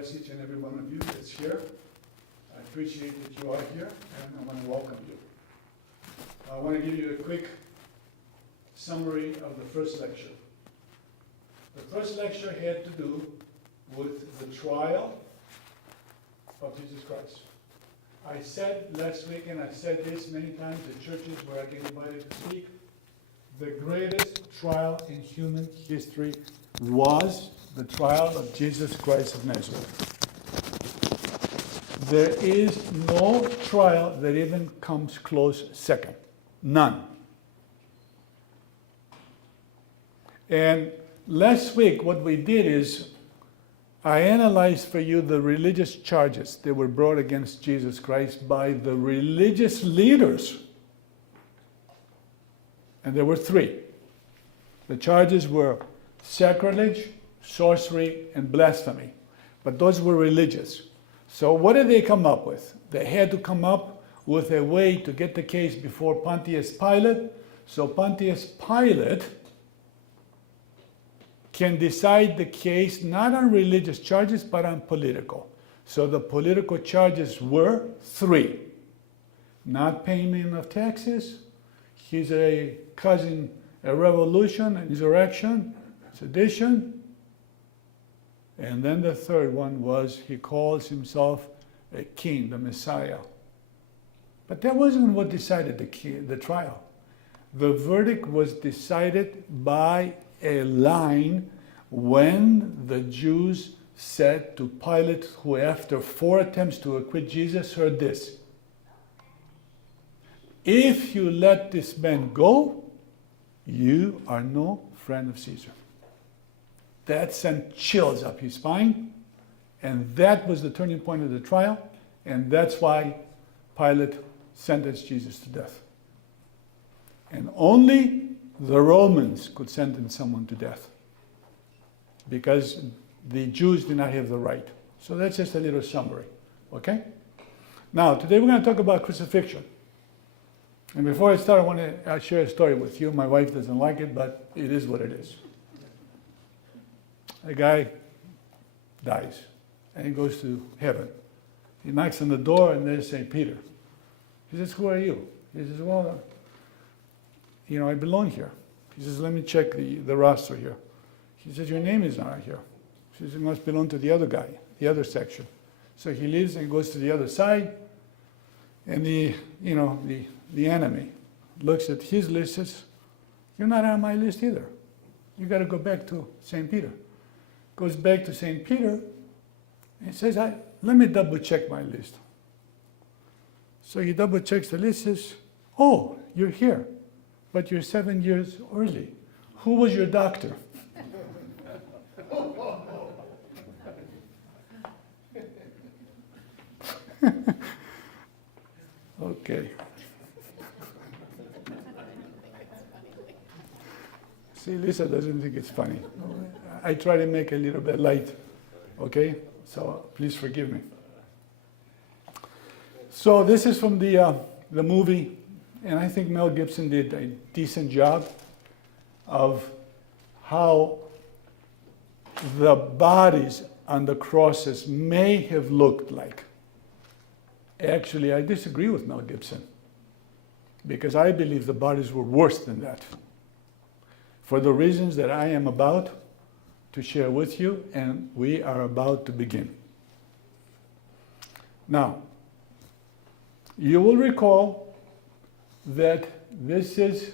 bless each and every one of you that's here. I appreciate that you are here, and I want to welcome you. I want to give you a quick summary of the first lecture. The first lecture had to do with the trial of Jesus Christ. I said last week, and I said this many times at churches where I get invited to speak, the greatest trial in human history was the trial of Jesus Christ of Nazareth. There is no trial that even comes close second. None. And last week what we did is I analyzed for you the religious charges that were brought against Jesus Christ by the religious leaders. And there were three. The charges were sacrilege, sorcery, and blasphemy. But those were religious. So what did they come up with? They had to come up with a way to get the case before Pontius Pilate. So Pontius Pilate can decide the case not on religious charges, but on political. So the political charges were three. Not payment of taxes. He's causing a revolution, an insurrection, sedition. And then the third one was he calls himself a king, the Messiah. But that wasn't what decided the trial. The verdict was decided by a line when the Jews said to Pilate, who after 4 attempts to acquit Jesus heard this: "If you let this man go, you are no friend of Caesar." That sent chills up his spine, and that was the turning point of the trial, and that's why Pilate sentenced Jesus to death. And only the Romans could sentence someone to death, because the Jews did not have the right. So that's just a little summary, okay? Now, today we're going to talk about crucifixion. And before I start, I want to share a story with you. My wife doesn't like it, but it is what it is. A guy dies, and he goes to heaven. He knocks on the door, and there's St. Peter. He says, "Who are you?" He says, "Well, I belong here." He says, "Let me check the roster here." He says, "Your name is not here." He says, "You must belong to the other guy, the other section." So he leaves and goes to the other side, and the enemy looks at his list and says, "You're not on my list either. You got to go back to St. Peter." Goes back to St. Peter and says, "Let me double check my list." So he double checks the list, says, "Oh, you're here, but you're 7 years early. Who was your doctor?" Okay. See, Lisa doesn't think it's funny. I try to make it a little bit light, okay? So please forgive me. So this is from the movie, and I think Mel Gibson did a decent job of how the bodies on the crosses may have looked like. Actually, I disagree with Mel Gibson, because I believe the bodies were worse than that, for the reasons that I am about to share with you, and we are about to begin. Now, you will recall that this is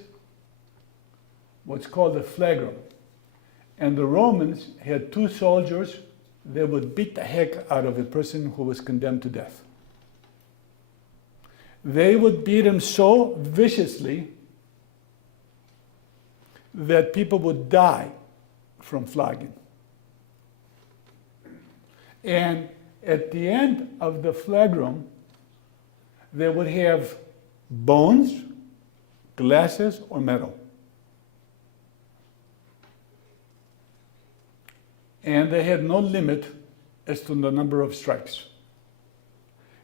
what's called a flagrum. And the Romans had 2 soldiers that would beat the heck out of a person who was condemned to death. They would beat him so viciously that people would die from flogging. And at the end of the flagrum, they would have bones, glasses, or metal. And they had no limit as to the number of strikes.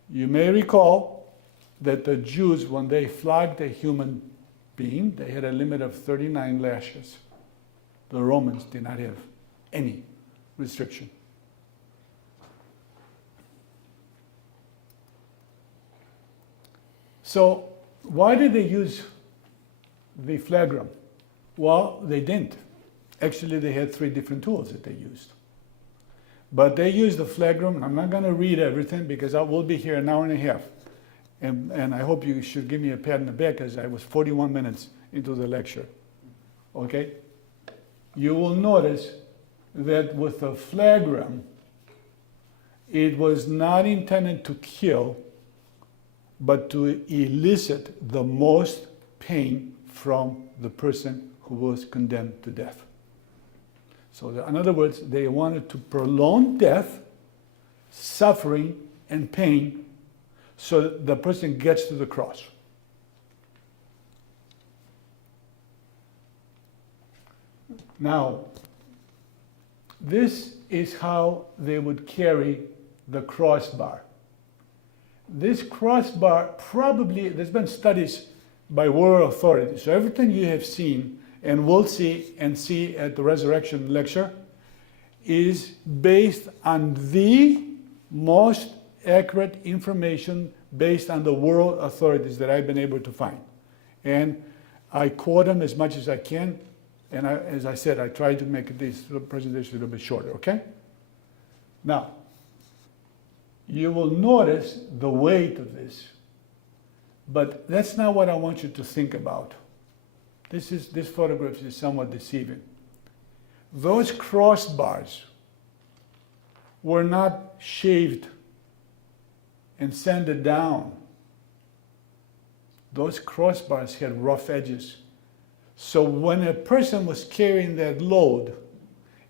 You may recall that the Jews, when they flogged a human being, they had a limit of 39 lashes. The Romans did not have any restriction. So why did they use the flagrum? Well, they didn't. Actually, they had 3 different tools that they used. But they used the flagrum. I'm not going to read everything because I will be here an hour and a half. And I hope you should give me a pat on the back because I was 41 minutes into the lecture. Okay? You will notice that with the flagrum, it was not intended to kill, but to elicit the most pain from the person who was condemned to death. So in other words, they wanted to prolong death, suffering, and pain so that the person gets to the cross. Now, this is how they would carry the crossbar. This crossbar probably, there's been studies by world authorities. So everything you have seen and will see at the resurrection lecture is based on the most accurate information based on the world authorities that I've been able to find. And I quote them as much as I can. And as I said, I try to make this presentation a little bit shorter, okay? Now, you will notice the weight of this. But that's not what I want you to think about. This photograph is somewhat deceiving. Those crossbars were not shaved and sanded down. Those crossbars had rough edges. So when a person was carrying that load,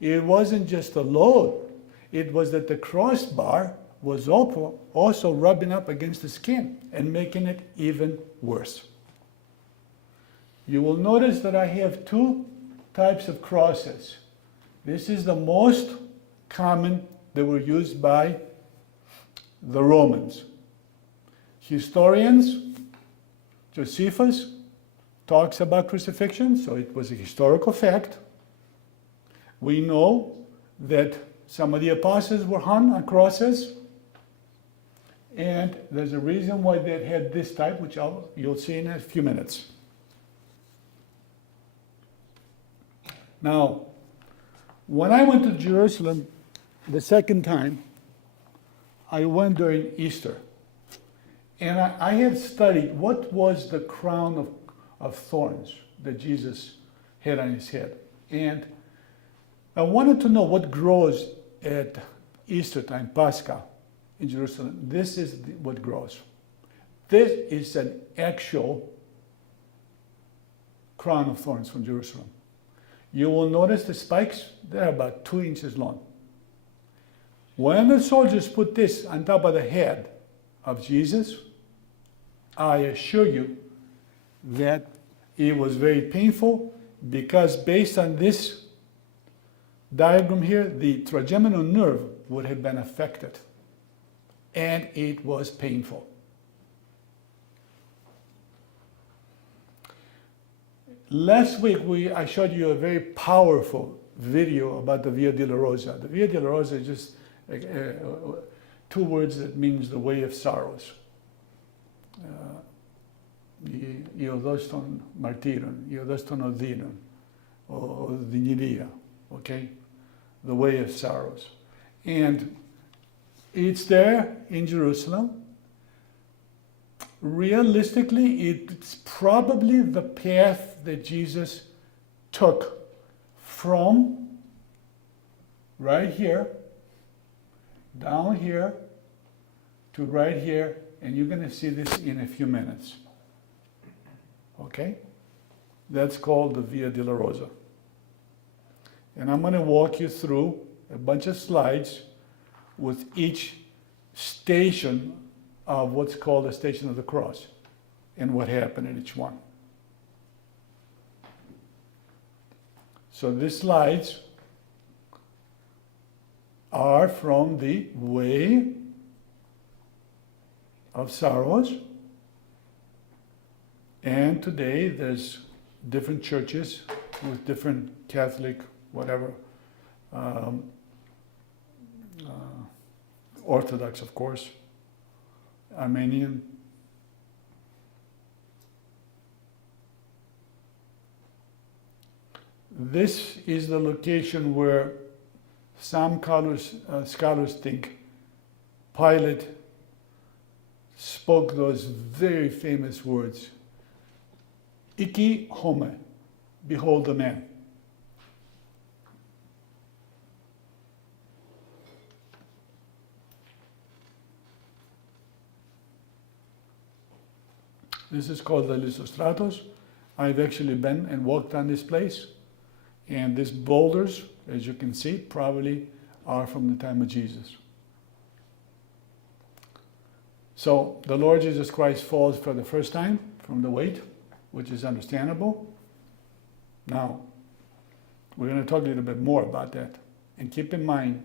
it wasn't just a load. It was that the crossbar was also rubbing up against the skin and making it even worse. You will notice that I have 2 types of crosses. This is the most common that were used by the Romans. Historians, Josephus, talks about crucifixion, so it was a historical fact. We know that some of the apostles were hung on crosses, and there's a reason why they had this type, which you'll see in a few minutes. Now, when I went to Jerusalem the second time, I went during Easter. And I had studied what was the crown of thorns that Jesus had on his head. And I wanted to know what grows at Easter time, Pascha, in Jerusalem. This is what grows. This is an actual crown of thorns from Jerusalem. You will notice the spikes, they're about 2 inches long. When the soldiers put this on top of the head of Jesus, I assure you that it was very painful, because based on this diagram here, the trigeminal nerve would have been affected, and it was painful. Last week, I showed you a very powerful video about the Via Dolorosa. The Via Dolorosa is just 2 words that means the way of sorrows. Io doston martyron, io doston odinon, or dignidia, okay? The way of sorrows. And it's there in Jerusalem. Realistically, it's probably the path that Jesus took from right here, down here, to right here, and you're going to see this in a few minutes. Okay? That's called the Via Dolorosa. And I'm going to walk you through a bunch of slides with each station of what's called the Station of the Cross and what happened in each one. So these slides are from the Way of Sorrows. And today there's different churches with different Catholic, whatever, Orthodox, of course, Armenian, This is the location where some scholars think Pilate spoke those very famous words, "Iki homo," behold the man. This is called the Lysostratos. I've actually been and walked on this place. And these boulders, as you can see, probably are from the time of Jesus. So the Lord Jesus Christ falls for the first time from the weight, which is understandable. Now, we're going to talk a little bit more about that. And keep in mind,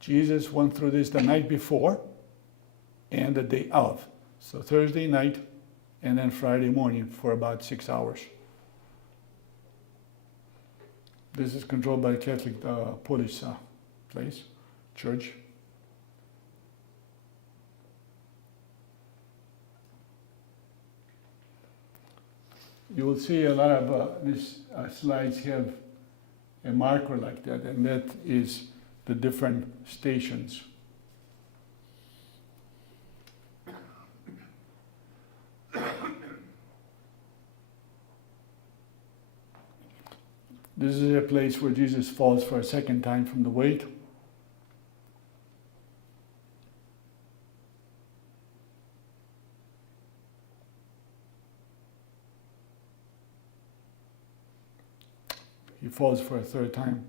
Jesus went through this the night before and the day of. So Thursday night and then Friday morning for about 6 hours. This is controlled by Catholic Polish place, church. You will see a lot of these slides have a marker like that, and that is the different stations. This is a place where Jesus falls for a second time from the weight. He falls for a third time.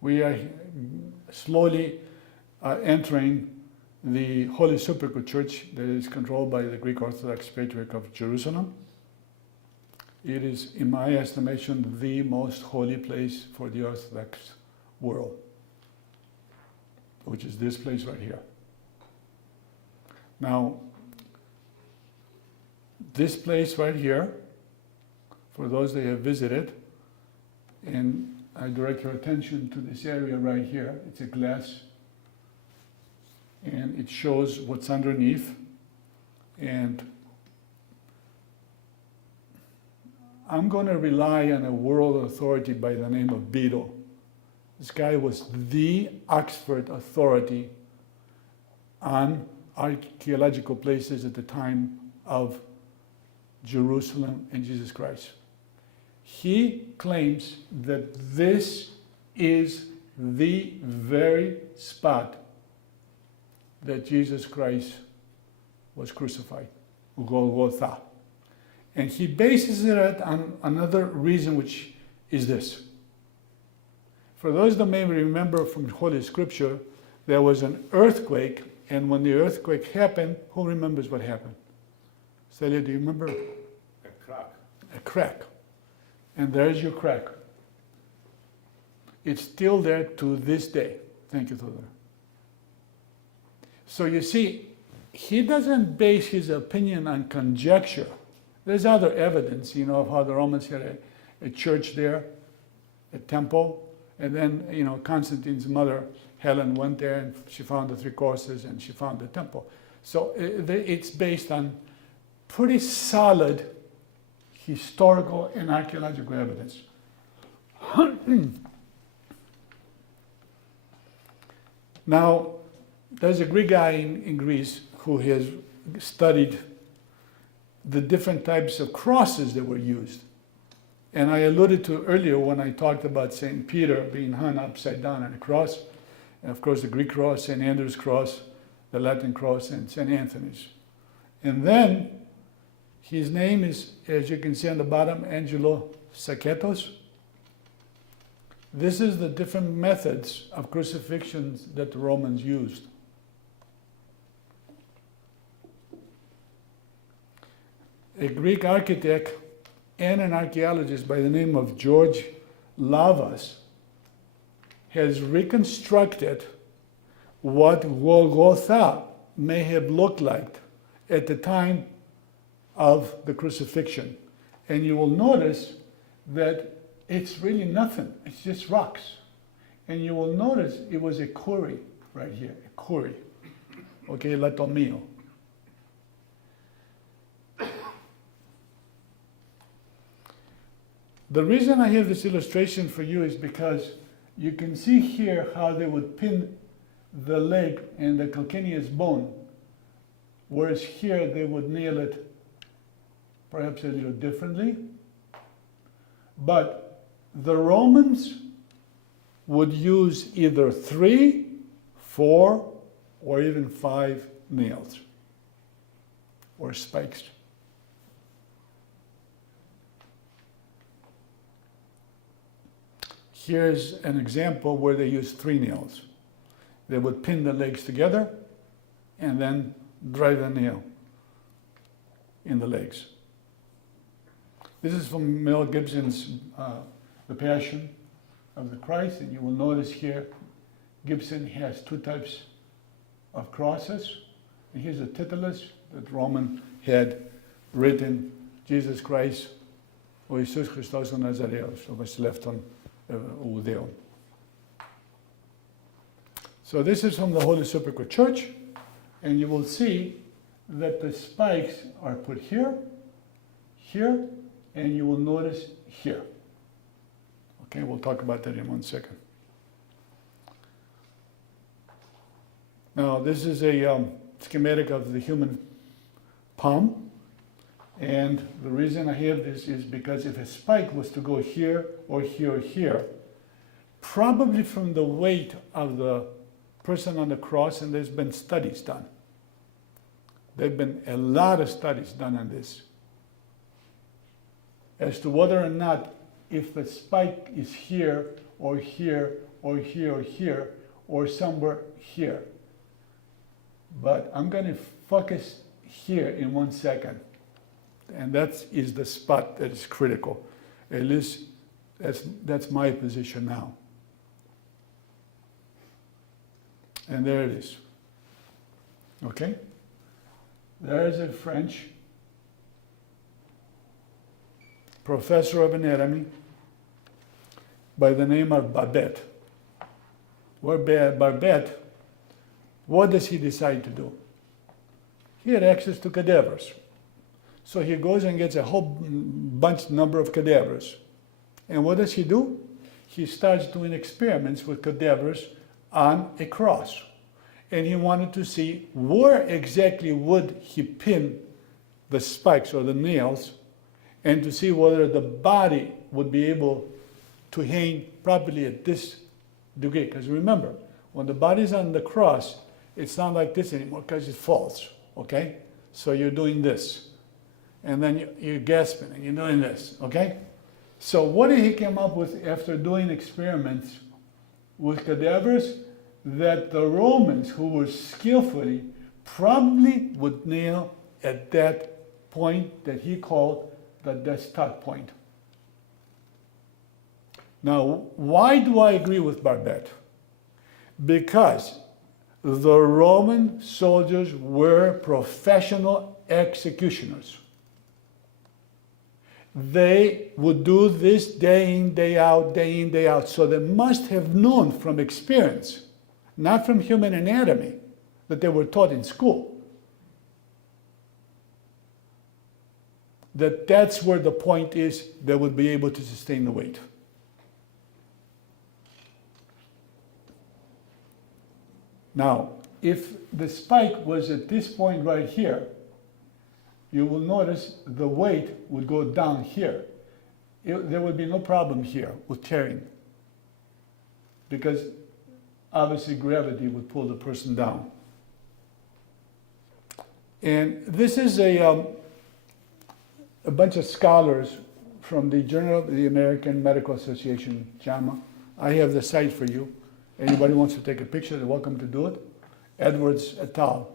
We are slowly entering the Holy Sepulchre Church that is controlled by the Greek Orthodox Patriarch of Jerusalem. It is, in my estimation, the most holy place for the Orthodox world, which is this place right here. Now, this place right here, for those that have visited, and I direct your attention to this area right here. It's a glass, and it shows what's underneath. And I'm going to rely on a world authority by the name of Beadle. This guy was the Oxford authority on archaeological places at the time of Jerusalem and Jesus Christ. He claims that this is the very spot that Jesus Christ was crucified, Golgotha. And he bases it on another reason, which is this. For those that may remember from Holy Scripture, there was an earthquake, and when the earthquake happened, who remembers what happened? Celia, do you remember? A crack. A crack. And there's your crack. It's still there to this day. Thank you, Father. So you see, he doesn't base his opinion on conjecture. There's other evidence, of how the Romans had a church there, a temple, and then, Constantine's mother, Helen, went there and she found the three courses and she found the temple. So it's based on pretty solid historical and archaeological evidence. Now, there's a Greek guy in Greece who has studied the different types of crosses that were used. And I alluded to earlier when I talked about St. Peter being hung upside down on a cross. And of course, the Greek cross, St. Andrew's cross, the Latin cross, and St. Anthony's. And then his name is, as you can see on the bottom, Angelo Saketos. This is the different methods of crucifixions that the Romans used. A Greek architect and an archaeologist by the name of George Lavas has reconstructed what Golgotha may have looked like at the time of the crucifixion. And you will notice that it's really nothing. It's just rocks. And you will notice it was a quarry right here, a quarry. Okay, latomio. The reason I have this illustration for you is because you can see here how they would pin the leg and the calcaneus bone, whereas here they would nail it perhaps a little differently. But the Romans would use either 3, 4, or even 5 nails or spikes. Here's an example where they use 3 nails. They would pin the legs together and then drive the nail in the legs. This is from Mel Gibson's The Passion of the Christ, and you will notice here Gibson has 2 types of crosses. And here's a titulus that Roman had written, Jesus Christ, o Iisus Christos o Nazareos, o Βασιλεύτων Ουδαίων. So this is from the Holy Sepulchre Church, and you will see that the spikes are put here, here, and you will notice here. Okay, we'll talk about that in 1 second. Now, this is a schematic of the human palm, and the reason I have this is because if a spike was to go here or here or here, probably from the weight of the person on the cross, and there's been studies done. There have been a lot of studies done on this as to whether or not if the spike is here or here or here or here or somewhere here. But I'm going to focus here in 1 second. And that is the spot that is critical. At least that's my position now. And there it is. Okay? There is a French professor of anatomy by the name of Barbet. Barbet, what does he decide to do? He had access to cadavers. So he goes and gets a whole number of cadavers. And what does he do? He starts doing experiments with cadavers on a cross. And he wanted to see where exactly would he pin the spikes or the nails, and to see whether the body would be able to hang properly at this degree. Because remember, when the body's on the cross, it's not like this anymore because it falls, okay? So you're doing this. And then you're gasping and you're doing this, okay? So what did he come up with after doing experiments with cadavers? That the Romans, who were skillfully, probably would nail at that point that he called the destot point. Now, why do I agree with Barbet? Because the Roman soldiers were professional executioners. They would do this day in, day out, day in, day out. So they must have known from experience, not from human anatomy, that they were taught in school, that's where the point is they would be able to sustain the weight. Now, if the spike was at this point right here, you will notice the weight would go down here. There would be no problem here with tearing, because obviously gravity would pull the person down. And this is a bunch of scholars from the Journal of the American Medical Association, JAMA. I have the site for you. Anybody wants to take a picture, they're welcome to do it. Edwards et al.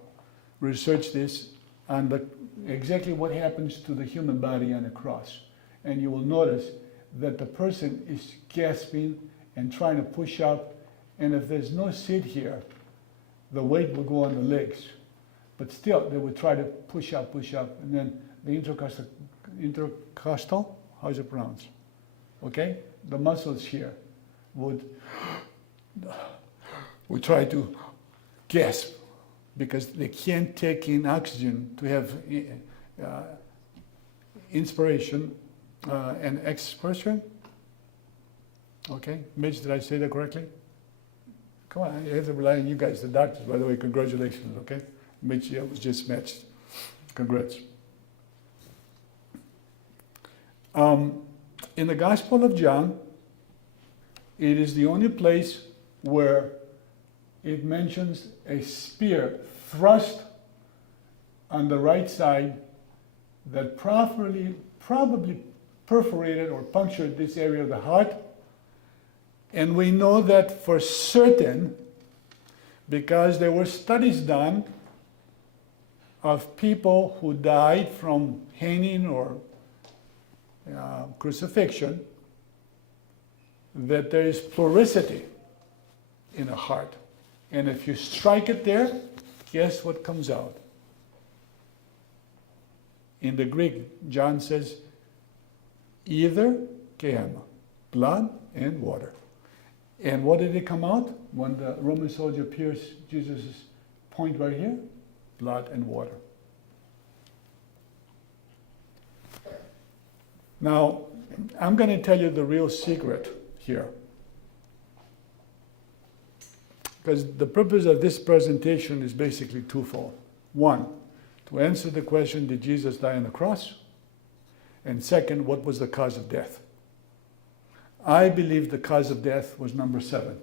Researched this on exactly what happens to the human body on a cross. And you will notice that the person is gasping and trying to push up. And if there's no seat here, the weight will go on the legs. But still, they would try to push up, and then the intercostal, how is it pronounced? Okay? The muscles here would try to gasp because they can't take in oxygen to have inspiration an ex-Persian. Okay, Mitch, did I say that correctly? Come on, I have to rely on you guys, the doctors, by the way, congratulations, okay? Mitch, yeah, was just matched. Congrats. In the Gospel of John, it is the only place where it mentions a spear thrust on the right side that probably perforated or punctured this area of the heart. And we know that for certain because there were studies done of people who died from hanging or crucifixion, that there is pluricity in the heart. And if you strike it there, guess what comes out? In the Greek, John says, either kehema, blood and water. And what did it come out? When the Roman soldier pierced Jesus' point right here, blood and water. Now, I'm going to tell you the real secret here. Because the purpose of this presentation is basically twofold. One, to answer the question, did Jesus die on the cross? And second, what was the cause of death? I believe the cause of death was number 7.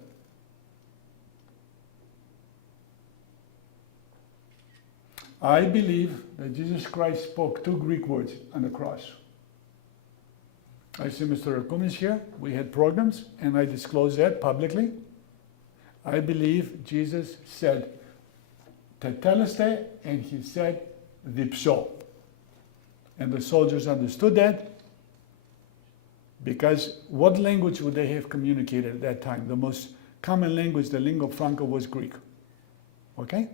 I believe that Jesus Christ spoke 2 Greek words on the cross. I see Mr. Rakum is here. We had programs, and I disclosed that publicly. I believe Jesus said tetelestai, and he said dipso. And the soldiers understood that, because what language would they have communicated at that time? The most common language, the lingua franca, was Greek. Okay?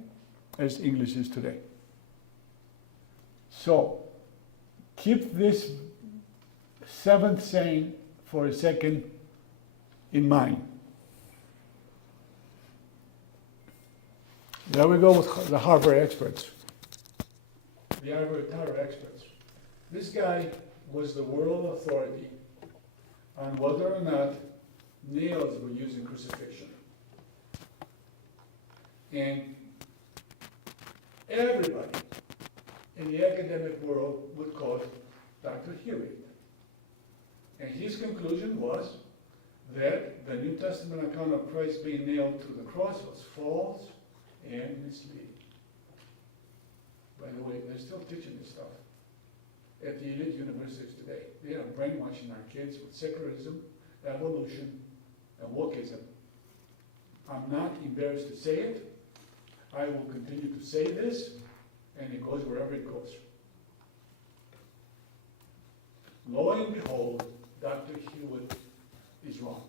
As English is today. So, keep this 7th saying for a second in mind. There we go with the Harvard experts. The Harvard experts. This guy was the world authority on whether or not nails were used in crucifixion. And everybody in the academic world would call Dr. Huey. And his conclusion was that the New Testament account of Christ being nailed to the cross was false and misleading. By the way, they're still teaching this stuff at the elite universities today. They are brainwashing our kids with secularism, evolution, and wokeism. I'm not embarrassed to say it. I will continue to say this, and it goes wherever it goes. Lo and behold, Dr. Hewitt is wrong.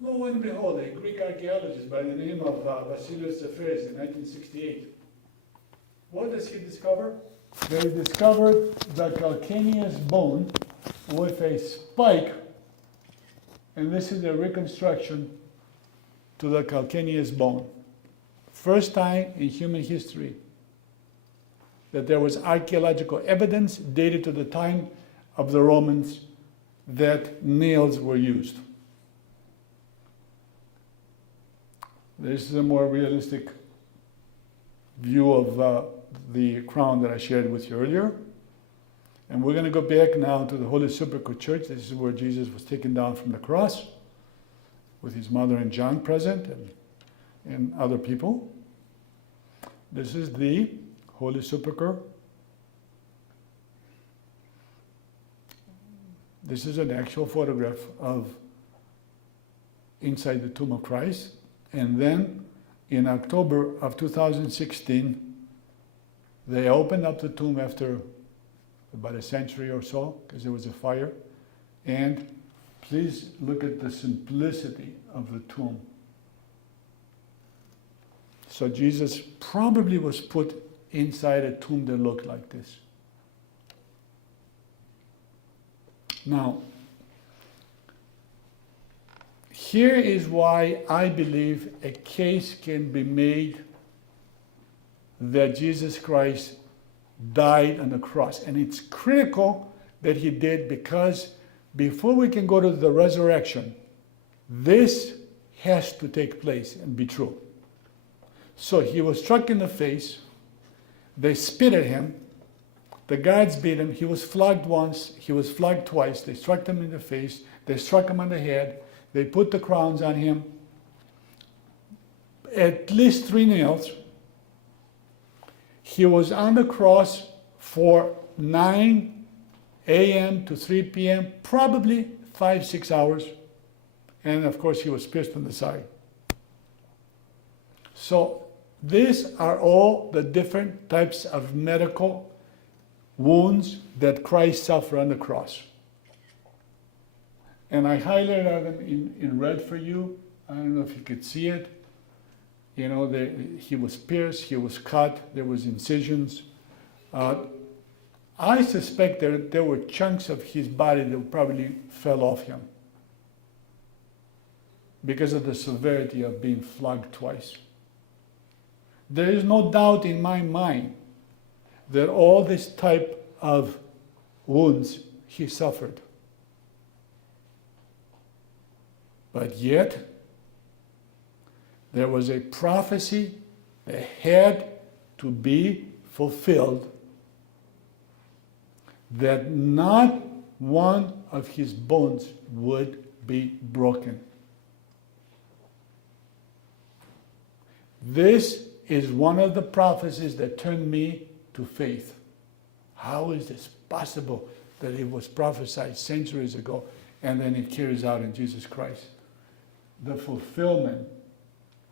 Lo and behold, a Greek archaeologist by the name of Vasilios Zafiris in 1968. What does he discover? They discovered the calcaneus bone with a spike, and this is a reconstruction to the calcaneus bone. First time in human history that there was archaeological evidence dated to the time of the Romans that nails were used. This is a more realistic view of the crown that I shared with you earlier. And we're going to go back now to the Holy Sepulchre Church. This is where Jesus was taken down from the cross with his mother and John present and other people. This is the Holy Sepulchre. This is an actual photograph of inside the tomb of Christ. And then in October of 2016, they opened up the tomb after about a century or so, because there was a fire. And please look at the simplicity of the tomb. So Jesus probably was put inside a tomb that looked like this. Now, here is why I believe a case can be made that Jesus Christ died on the cross. And it's critical that he did, because before we can go to the resurrection, this has to take place and be true. So he was struck in the face. They spit at him. The guards beat him. He was flogged once. He was flogged twice. They struck him in the face. They struck him on the head. They put the crowns on him. At least 3 nails. He was on the cross for 9 a.m. to 3 p.m., probably 5-6 hours. And of course, he was pierced on the side. So these are all the different types of medical wounds that Christ suffered on the cross. And I highlighted them in red for you. I don't know if you could see it. You know, he was pierced, he was cut, there was incisions. I suspect there were chunks of his body that probably fell off him because of the severity of being flogged twice. There is no doubt in my mind that all this type of wounds he suffered. But yet, there was a prophecy that had to be fulfilled, that not one of his bones would be broken. This is one of the prophecies that turned me to faith. How is this possible that it was prophesied centuries ago and then it carries out in Jesus Christ? The fulfillment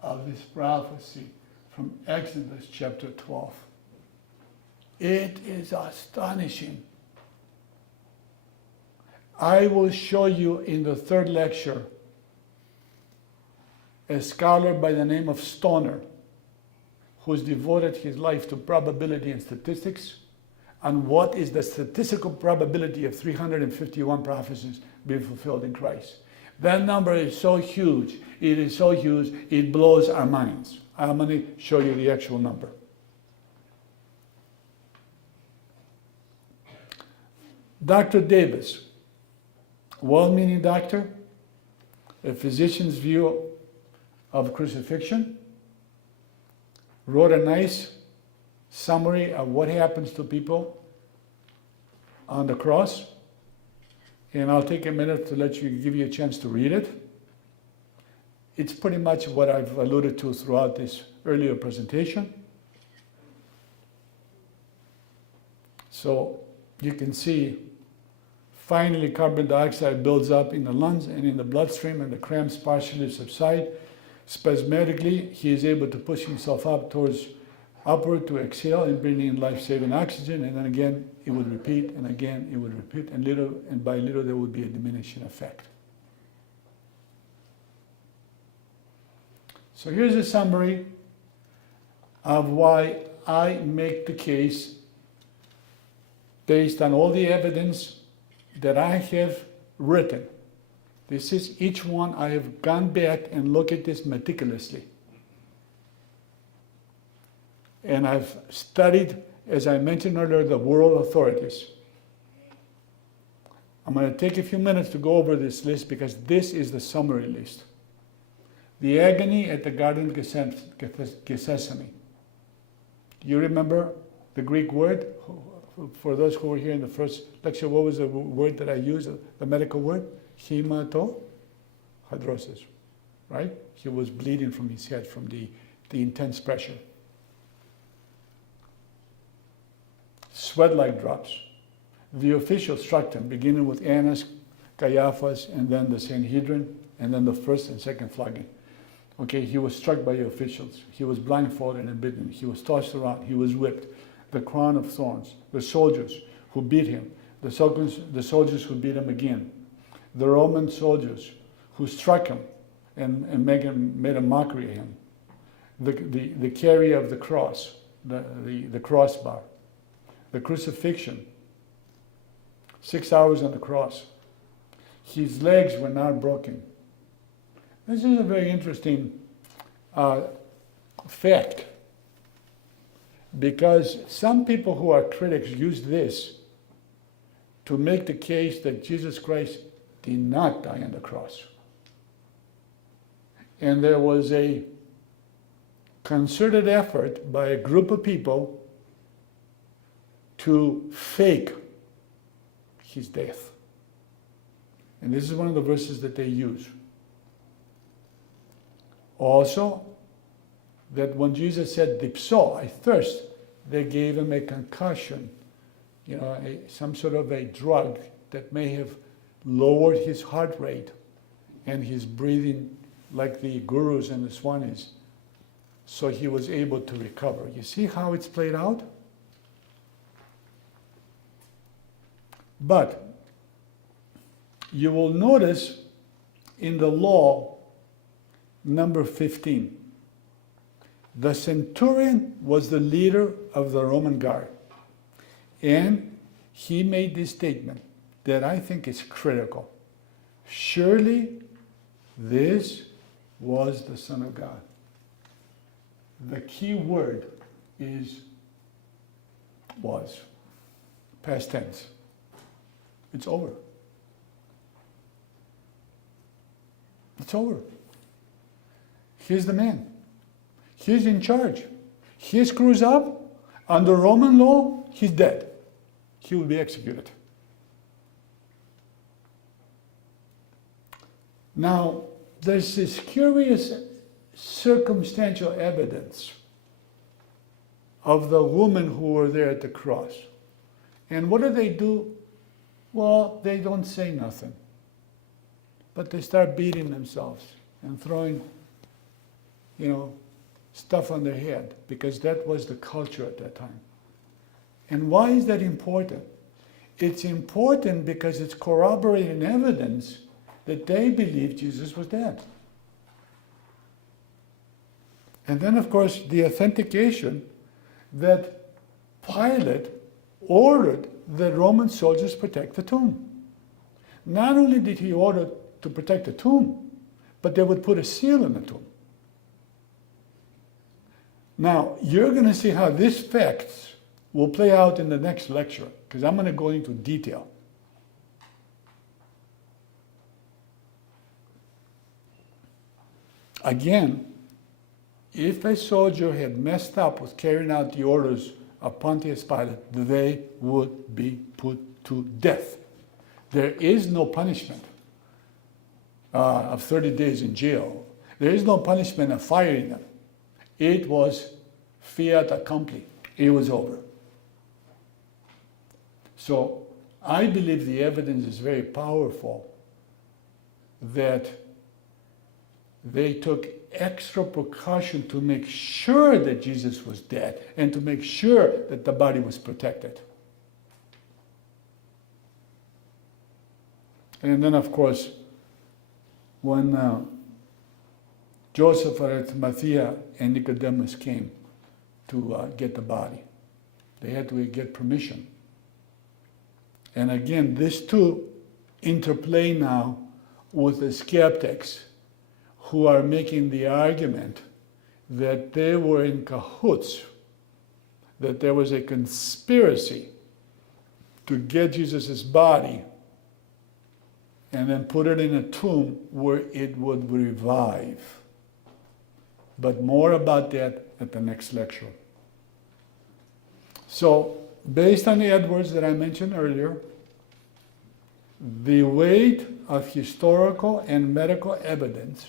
of this prophecy from Exodus chapter 12. It is astonishing. I will show you in the 3rd lecture a scholar by the name of Stoner, who's devoted his life to probability and statistics, and what is the statistical probability of 351 prophecies being fulfilled in Christ. That number is so huge, it is so huge, it blows our minds. I'm going to show you the actual number. Dr. Davis, well-meaning doctor, a physician's view of crucifixion, wrote a nice summary of what happens to people on the cross. And I'll take a minute to give you a chance to read it. It's pretty much what I've alluded to throughout this earlier presentation. So you can see, finally carbon dioxide builds up in the lungs and in the bloodstream, and the cramps partially subside. Spasmodically, he is able to push himself upward to exhale and bring in life-saving oxygen, and then again it would repeat, and again it would repeat, and little and by little there would be a diminishing effect. So here's a summary of why I make the case based on all the evidence that I have written. This is each one. I have gone back and looked at this meticulously. And I've studied, as I mentioned earlier, the world authorities. I'm going to take a few minutes to go over this list because this is the summary list. The agony at the Garden of Gethsemane. You remember the Greek word? For those who were here in the first lecture, what was the word that I used, the medical word? Hematohydrosis, right? He was bleeding from his head from the intense pressure. Sweat like drops. The officials struck him, beginning with Annas, Caiaphas, and then the Sanhedrin, and then the first and second flogging. Okay, he was struck by the officials. He was blindfolded and beaten. He was tossed around. He was whipped. The crown of thorns. The soldiers who beat him. The soldiers who beat him again. The Roman soldiers who struck him and made a mockery of him. The carry of the cross, the crossbar. The crucifixion. 6 hours on the cross. His legs were not broken. This is a very interesting fact, because some people who are critics use this to make the case that Jesus Christ did not die on the cross. And there was a concerted effort by a group of people to fake his death. And this is one of the verses that they use. Also, that when Jesus said, "Dipso," I thirst, they gave him a concussion, some sort of a drug that may have lowered his heart rate and his breathing like the gurus and the swanis, so he was able to recover. You see how it's played out? But you will notice in the law, number 15, the centurion was the leader of the Roman guard. And he made this statement that I think is critical. Surely this was the Son of God. The key word is was. Past tense. It's over. It's over. He's the man. He's in charge. He screws up. Under Roman law, he's dead. He will be executed. Now, there's this curious circumstantial evidence of the women who were there at the cross. And what do? Well, they don't say nothing. But they start beating themselves and throwing, stuff on their head, because that was the culture at that time. And why is that important? It's important because it's corroborating evidence that they believed Jesus was dead. And then, of course, the authentication that Pilate ordered the Roman soldiers protect the tomb. Not only did he order to protect the tomb, but they would put a seal on the tomb. Now, you're going to see how these facts will play out in the next lecture, because I'm going to go into detail. Again, if a soldier had messed up with carrying out the orders of Pontius Pilate, they would be put to death. There is no punishment of 30 days in jail. There is no punishment of firing them. It was fiat accompli. It was over. So I believe the evidence is very powerful that they took extra precaution to make sure that Jesus was dead and to make sure that the body was protected. And then, of course, when Joseph of Arimathea and Nicodemus came to get the body, they had to get permission. And again, these two interplay now with the skeptics who are making the argument that they were in cahoots, that there was a conspiracy to get Jesus' body and then put it in a tomb where it would revive. But more about that at the next lecture. So, based on the Edwards that I mentioned earlier, the weight of historical and medical evidence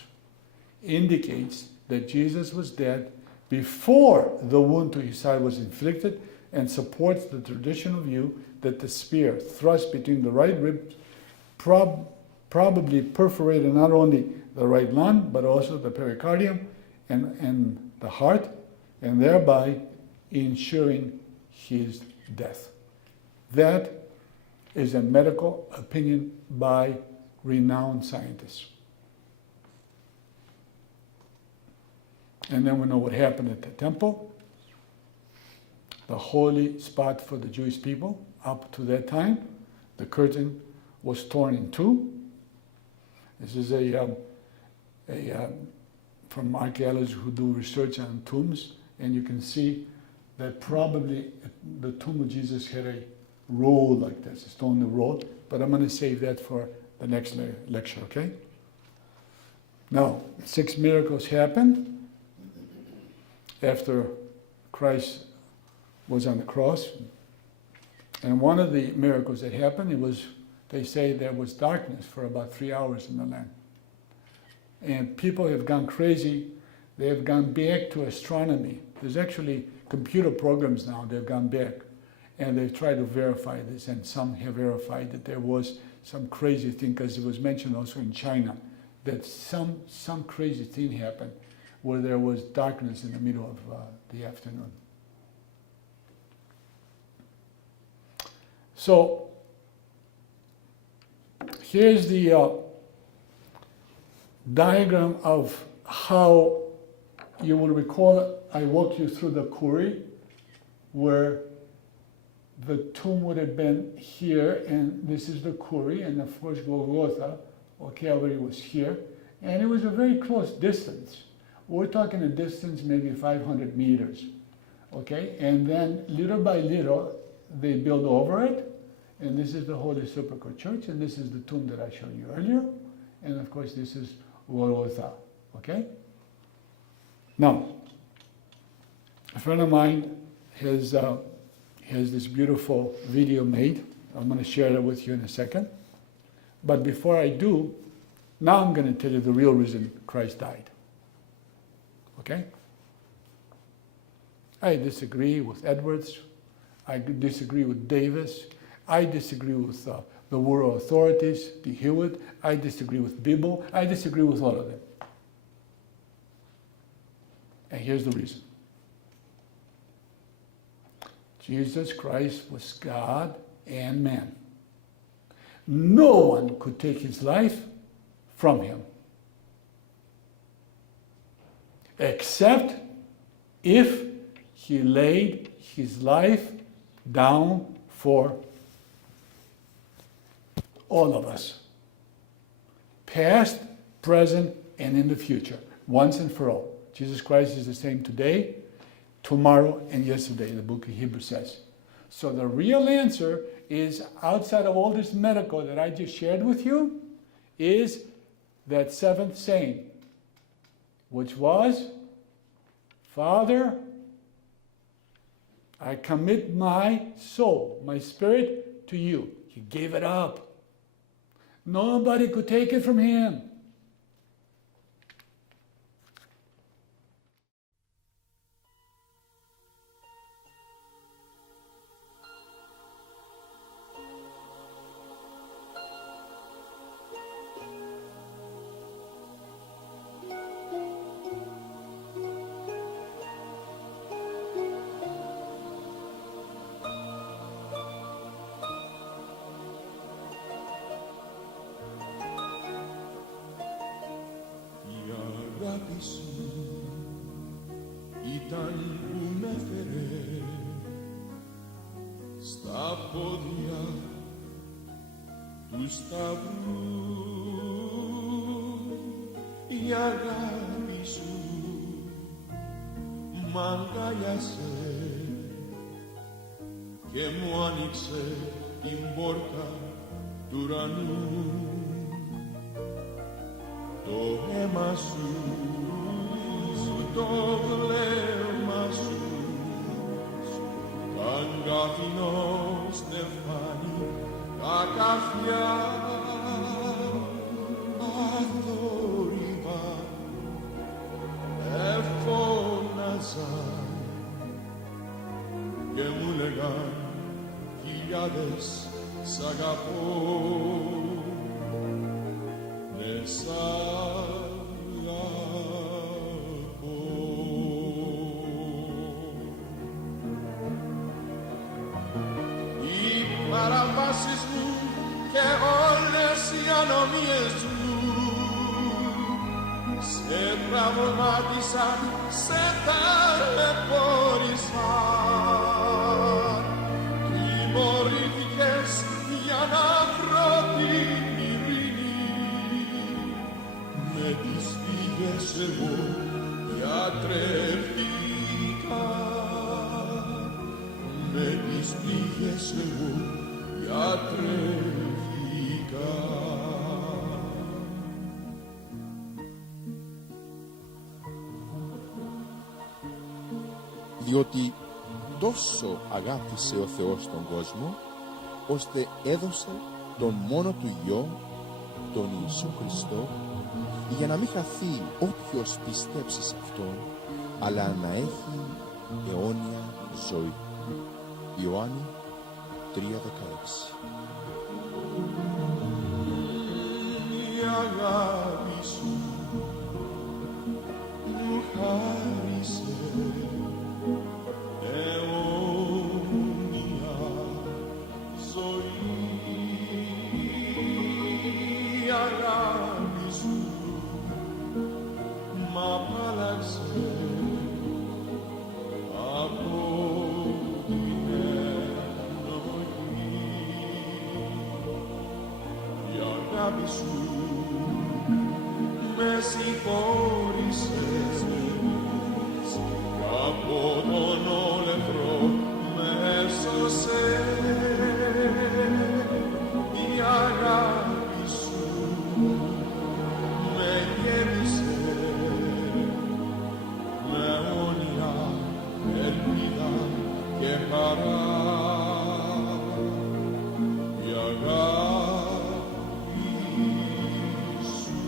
indicates that Jesus was dead before the wound to his side was inflicted, and supports the traditional view that the spear thrust between the right ribs probably perforated not only the right lung, but also the pericardium and the heart, and thereby ensuring his death. That is a medical opinion by renowned scientists. And then we know what happened at the temple, the holy spot for the Jewish people. Up to that time, the curtain was torn in two. This is from archaeologists who do research on tombs, and you can see that probably the tomb of Jesus had a roll like this, a stone that roll, but I'm going to save that for the next lecture, okay? Now, 6 miracles happened after Christ was on the cross. And one of the miracles that happened, they say there was darkness for about 3 hours in the land. And people have gone crazy. They have gone back to astronomy. There's actually computer programs now that have gone back. And they've tried to verify this. And some have verified that there was some crazy thing, because it was mentioned also in China, that some crazy thing happened where there was darkness in the middle of the afternoon. So here's the diagram of how you will recall I walked you through the Kuri, where the tomb would have been here, and this is the Kuri, and of course Golgotha, or Calvary, was here, and it was a very close distance. We're talking a distance maybe 500 meters, okay? And then little by little, they build over it, and this is the Holy Sepulchre Church, and this is the tomb that I showed you earlier, and of course this is Golgotha, okay? Now, a friend of mine has this beautiful video made. I'm going to share that with you in a second. But before I do, now I'm going to tell you the real reason Christ died. Okay? I disagree with Edwards. I disagree with Davis. I disagree with the world authorities, the Hewitt. I disagree with Bible. I disagree with all of them. And here's the reason. Jesus Christ was God and man. No one could take his life from him, except if he laid his life down for all of us, past, present, and in the future, once and for all. Jesus Christ is the same today, tomorrow, and yesterday, the book of Hebrews says. So the real answer is, outside of all this medical that I just shared with you, is that 7th saying, which was, Father, I commit my soul, my spirit to you. He gave it up. Nobody could take it from him. Ήταν που με φέρε στα πόδια του σταυρού, η αγάπη σου μ' αγκάλιασε και μου άνοιξε την πόρτα του ουρανού. Το αίμα σου, το βλέμμα σου, τα αγκάθινο στεφάνι, τα καφιά αθόρυβα εφώναζαν και μου λέγαν χιλιάδες σ' αγαπώ, ναι σ' παραβάσεις μου και όλες οι ανομίες μου σε τραυματίσαν, σε ταλαιπώρησαν. Τιμωρήθηκες για να ανθρώπινη ειρήνη, με τις φύγες εγώ γιατρεύτηκα, με τις φύγες εγώ λατρεύτηκα. Διότι τόσο αγάπησε ο Θεός τον κόσμο, ώστε έδωσε τον μόνο του Υιό, τον Ιησού Χριστό, για να μην χαθεί όποιος πιστέψει σε Αυτόν, αλλά να έχει αιώνια ζωή. Ιωάννη 3:16. Η αγάπη σου μου χάρισε αιώνια ζωή. Η αγάπη σου μ' απάλλαξε από την ενοχή. Η αγάπη σου με συγχώρησε από τον όλεθρο με έσωσε. Η αγάπη σου με γέμισε με αιώνια ελπίδα και χαρά. Η αγάπη σου.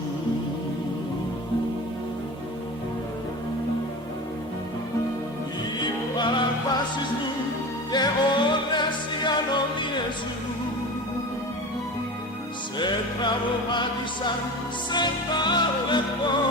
Οι παραβάσεις μου και όλες οι ανομίες σου σε τραυματίσαν, σε ταλαιπώρησαν.